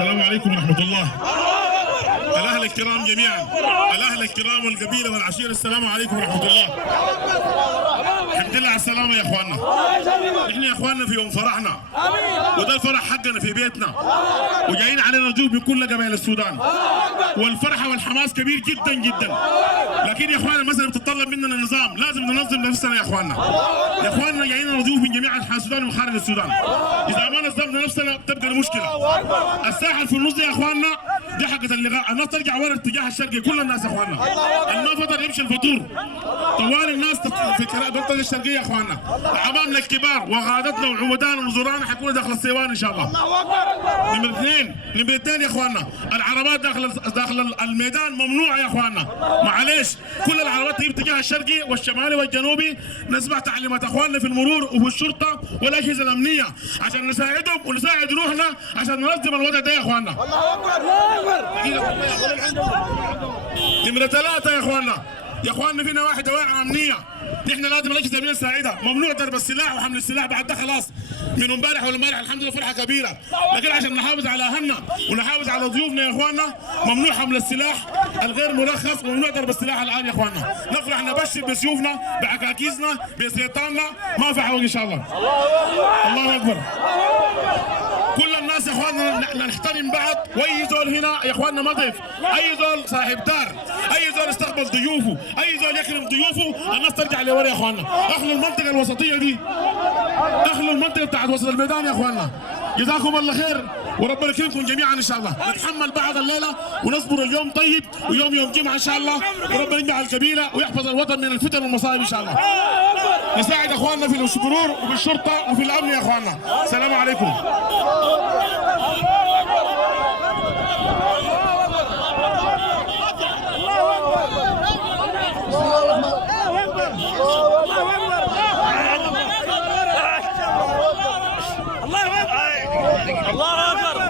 السلام عليكم ورحمة الله. الأهل الكرام جميعا، الأهل الكرام والقبيلة والعشيرة، السلام عليكم ورحمة الله. الحمد لله على السلامة يا إخواننا. إحنا يا إخواننا في يوم فرحنا، وده الفرح حقنا في بيتنا، وجايين علينا ضيوف من كل قبائل السودان، والفرحة والحماس كبير جدا جدا. لكن يا إخواننا المسألة بتتطلب مننا نظام، لازم ننظم نفسنا يا إخواننا. يا إخواننا جايين ضيوف من جميع أنحاء السودان وخارج السودان. إذا ما نظمنا نفسنا بتبقى المشكلة. الساحة في النص يا إخواننا دي حقة اللغاء، الناس ترجع ورا الاتجاه الشرقي، كل الناس يا إخواننا. ما فضل يمشي الفطور. طوال الناس في المنطقة الشرقية يا إخواننا. عمامنا الكبار وغادتنا وعمدانا ونزورنا حيكونوا داخل السيوان إن شاء الله. نمرة اثنين يا إخواننا، العربات داخل الميدان ممنوعة يا إخواننا. معلش كل العربات تجيب اتجاه الشرقي والشمالي والجنوبي، نسمع تعليمات إخواننا في المرور وفي الشرطة والأجهزة الأمنية عشان نساعدهم ونساعد روحنا عشان ننظم الوضع ده يا إخواننا. نمرة ثلاثة يا إخواننا في نواحي دواعي أمنية، نحن لازم الأجهزة الأمنية نساعدها. ممنوع ضرب السلاح وحمل السلاح، بعد ده خلاص من امبارح والامبارح الحمد لله فرحة كبيرة. لكن عشان نحافظ على أهلنا ونحافظ على ضيوفنا يا إخواننا ممنوع حمل السلاح الغير مرخص، وممنوع ضرب السلاح الآن يا إخواننا. نفرح نبشر بسيوفنا بعكاكيزنا بسيطاننا، ما في حوج إن شاء الله. الله أكبر. كل الناس يا اخواننا نحترم بعض، واي زول هنا يا اخواننا ما ضيف، اي زول صاحب دار، اي زول يستقبل ضيوفه، اي زول يكرم ضيوفه، الناس ترجع لورا يا اخواننا. اخلوا المنطقه الوسطيه دي، اخلوا المنطقه بتاعت وسط الميدان يا اخواننا. جزاكم الله خير وربنا يكرمكم جميعا ان شاء الله. نتحمل بعض الليله ونصبر، اليوم طيب ويوم يوم جمعه ان شاء الله، وربنا يجمع القبيله ويحفظ الوطن من الفتن والمصائب ان شاء الله. نساعد اخواننا في المرور وفي الشرطه وفي الامن يا اخواننا. السلام عليكم. الله اكبر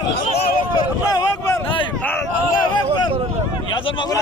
الله اكبر الله اكبر.